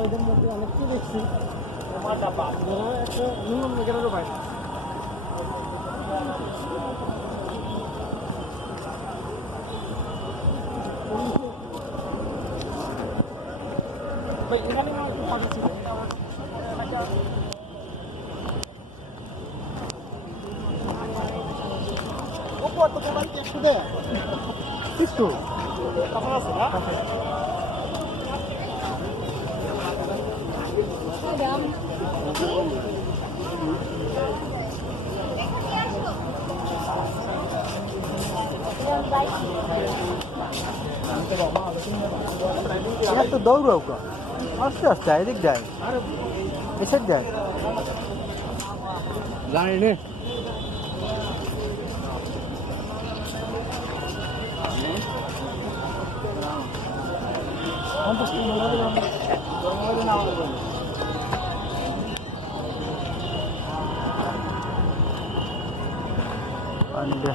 ওইদের মধ্যে অনেককে দেখছি একটা নিয়ম মেঘেরও বাইরে ভাই এখানে আমার একটু এত দৌড়াও আস্তে আস্তে এদিক যায় এসে যায় জানি Anida.